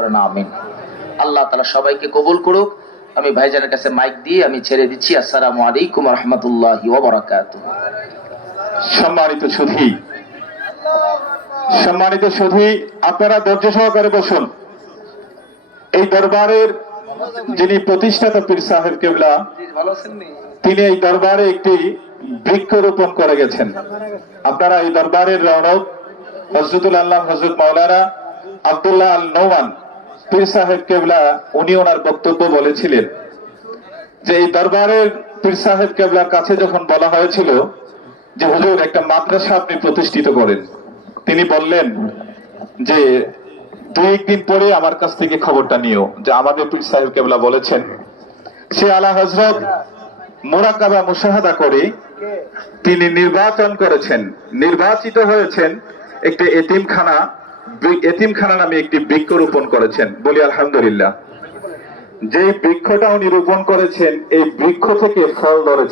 করেন, আমিন। আল্লাহ তালা সবাইকে কবুল করুক। আমি ভাইজানের কাছে মাইক দিয়ে আমি ছেড়ে দিচ্ছি। আসসালামু আলাইকুম রহমতুল্লাহ সম্মানিত সুধী সম্মানিত সুধী, আপনারা ধৈর্য সহকারে বসুন। এই দরবারের যিনি প্রতিষ্ঠাতা পীর সাহেব কেবলা, তিনি এই দরবারে একটি বৃক্ষ বৃক্ষরোপণ করে গেছেন। আপনারা এই দরবারের রৌনক হজরতুল আল্লাহ হজরত মাওলানা আব্দুল্লাহ আল নৌমান পীর সাহেব কেবলা উনি ওনার বক্তব্য বলেছিলেন যে, এই দরবারের পীর সাহেব কেবলার কাছে যখন বলা হয়েছিল যে, হুজুর, একটা মাদ্রাসা আপনি প্রতিষ্ঠিত করেন, তিনি বললেন যে, দুই একদিন পরে আমার কাছ থেকে খবরটা নিও, যে, আমাদের পীর সাহেব কেবলা বলেছেন। সে আলা হজরত মোরাকাবা মুশাহাদা করে তিনি নির্বাচন করেছেন, নির্বাচিত হয়েছেন একটি এতিমখানা বৃ- এতিমখানা নামে একটি বৃক্ষ রোপণ করেছেন বলি আলহামদুলিল্লাহ। যে বৃক্ষটা উনি রোপণ করেছেন, এই বৃক্ষ থেকে ফল ধরেছে।